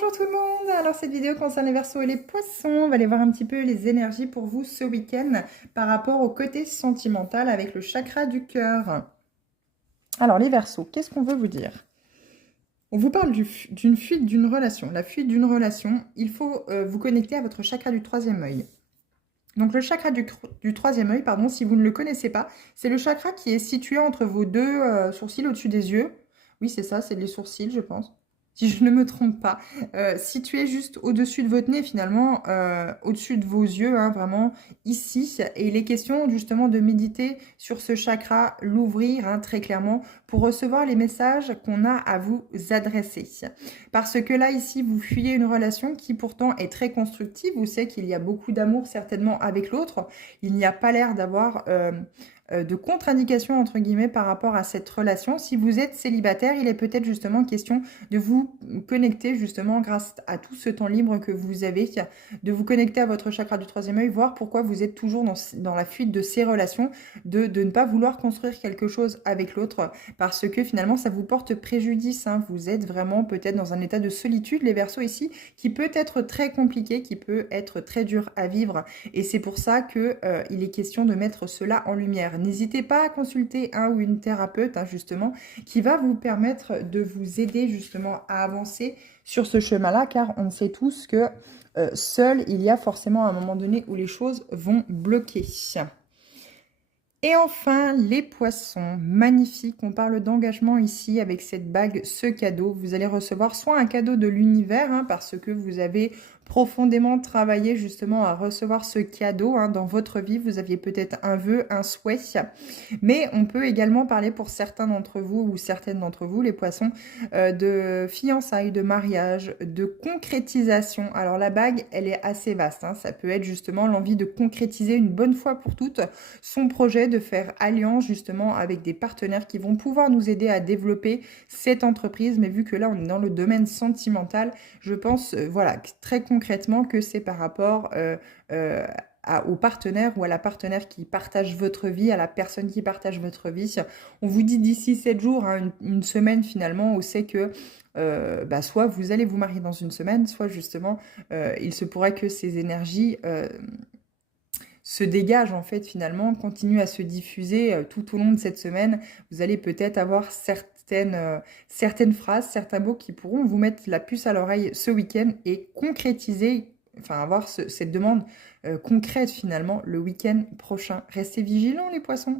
Bonjour tout le monde, alors cette vidéo concerne les Verseaux et les Poissons. On va aller voir un petit peu les énergies pour vous ce week-end par rapport au côté sentimental avec le chakra du cœur. Alors les Verseaux, qu'est-ce qu'on veut vous dire? On vous parle d'une fuite d'une relation. La fuite d'une relation, il faut vous connecter à votre chakra du troisième œil. Donc le chakra du troisième œil, pardon, si vous ne le connaissez pas, c'est le chakra qui est situé entre vos deux sourcils au-dessus des yeux. Oui, c'est ça, c'est les sourcils, je pense. Si je ne me trompe pas. Situé juste au-dessus de votre nez, finalement, au-dessus de vos yeux, hein, vraiment ici. Et il est question justement de méditer sur ce chakra, l'ouvrir hein, très clairement pour recevoir les messages qu'on a à vous adresser. Parce que là, ici, vous fuyez une relation qui pourtant est très constructive. Vous savez qu'il y a beaucoup d'amour certainement avec l'autre. Il n'y a pas l'air d'avoir de contre-indication, entre guillemets, par rapport à cette relation. Si vous êtes célibataire, il est peut-être justement question de vous connecter justement grâce à tout ce temps libre que vous avez, de vous connecter à votre chakra du troisième œil, voir pourquoi vous êtes toujours dans la fuite de ces relations, de ne pas vouloir construire quelque chose avec l'autre, parce que finalement, ça vous porte préjudice. Hein. Vous êtes vraiment peut-être dans un état de solitude, les Verseaux ici, qui peut être très compliqué, qui peut être très dur à vivre. Et c'est pour ça que il est question de mettre cela en lumière. N'hésitez pas à consulter un ou une thérapeute, hein, justement, qui va vous permettre de vous aider justement à avancer sur ce chemin-là, car on sait tous que seul, il y a forcément un moment donné où les choses vont bloquer. Et enfin, les poissons, magnifiques. On parle d'engagement ici avec cette bague, ce cadeau. Vous allez recevoir soit un cadeau de l'univers, hein, parce que vous avez profondément travaillé justement à recevoir ce cadeau hein, dans votre vie. Vous aviez peut-être un vœu, un souhait. Mais on peut également parler pour certains d'entre vous ou certaines d'entre vous, les poissons, de fiançailles, de mariage, de concrétisation. Alors la bague, elle est assez vaste. Hein. Ça peut être justement l'envie de concrétiser une bonne fois pour toutes son projet, de faire alliance justement avec des partenaires qui vont pouvoir nous aider à développer cette entreprise. Mais vu que là, on est dans le domaine sentimental, je pense, voilà, très concrètement que c'est par rapport au partenaire ou à la partenaire qui partage votre vie, à la personne qui partage votre vie. On vous dit d'ici 7 jours, hein, une semaine finalement, où c'est que soit vous allez vous marier dans une semaine, soit justement, il se pourrait que ces énergies se dégagent en fait finalement, continuent à se diffuser tout au long de cette semaine. Vous allez peut-être avoir certaines phrases, certains mots qui pourront vous mettre la puce à l'oreille ce week-end et concrétiser, enfin avoir cette demande concrète finalement le week-end prochain. Restez vigilants les poissons.